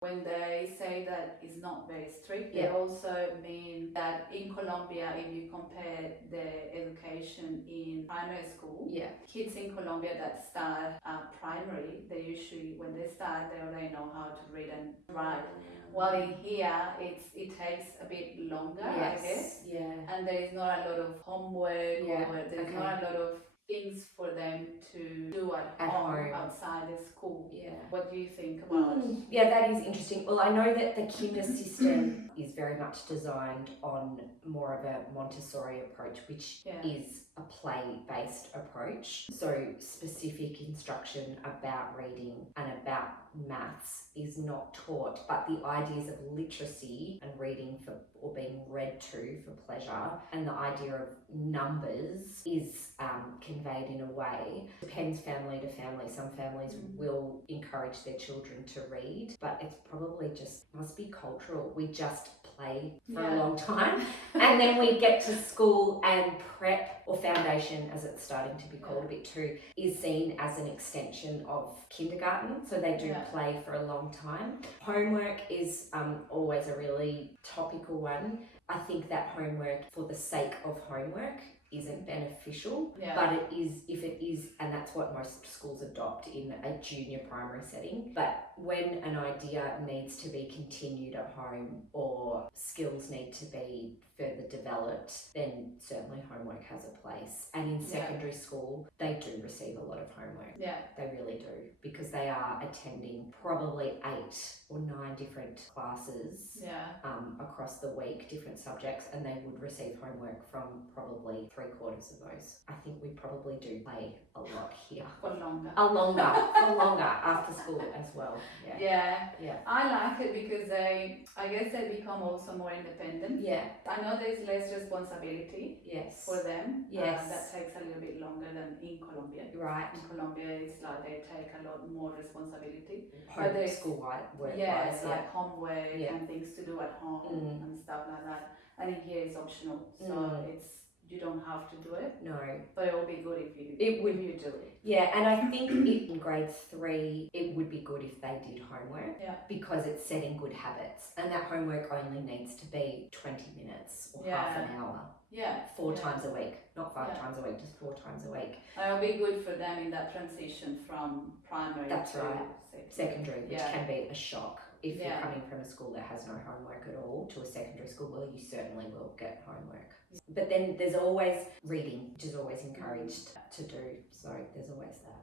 When they say that it's not very strict, they Yeah. also mean that in Colombia, if you compare the education in primary school, Yeah. kids in Colombia that start primary, they usually, when they start, they already know how to read and write. While in here, it takes a bit longer, I guess. Yeah. And there is not a lot of homework, Yeah, or there's not a lot of things for them to do at home outside the school. Yeah. What do you think about it? Yeah, that is interesting. Well, I know that the kinder system is very much designed on more of a Montessori approach, which is a play-based approach. So specific instruction about reading and about maths is not taught, but the ideas of literacy and reading for or being read to for pleasure, and the idea of numbers is conveyed in a way. Depends family to family. Some families will encourage their children to read, but it's probably just must be cultural. We just play for a long time, and then we get to school, and prep or foundation, as it's starting to be called a bit too, is seen as an extension of kindergarten. So they do play for a long time. Homework is always a really topical one. I think that homework for the sake of homework isn't beneficial, but it is, if it is, and that's what most schools adopt in a junior primary setting. But when an idea needs to be continued at home or skills need to be further developed, then certainly homework has a place. And in secondary school, they do receive a lot of homework. They really do, because they are attending probably 8 or 9 different classes across the week, different subjects, and they would receive homework from probably 3/4 of those. I think we probably do play a lot here. For longer. For longer after school as well. I like it because I guess they become also more independent. I know there's less responsibility for them. That takes a little bit longer than in Colombia. In Colombia, it's like they take a lot more responsibility. School-wide, work-wise. Like homework and things to do at home and stuff like that. And in here it's optional, so you don't have to do it. No. But it will be good if you do it. Yeah, and I think in grade 3, it would be good if they did homework because it's setting good habits. And that homework only needs to be 20 minutes or half an hour. 4 times a week, not 5 times a week, just 4 times a week. And it'll be good for them in that transition from primary to secondary, which can be a shock. If you're coming from a school that has no homework at all to a secondary school, well, you certainly will get homework. But then there's always reading, which is always encouraged to do. So there's always that.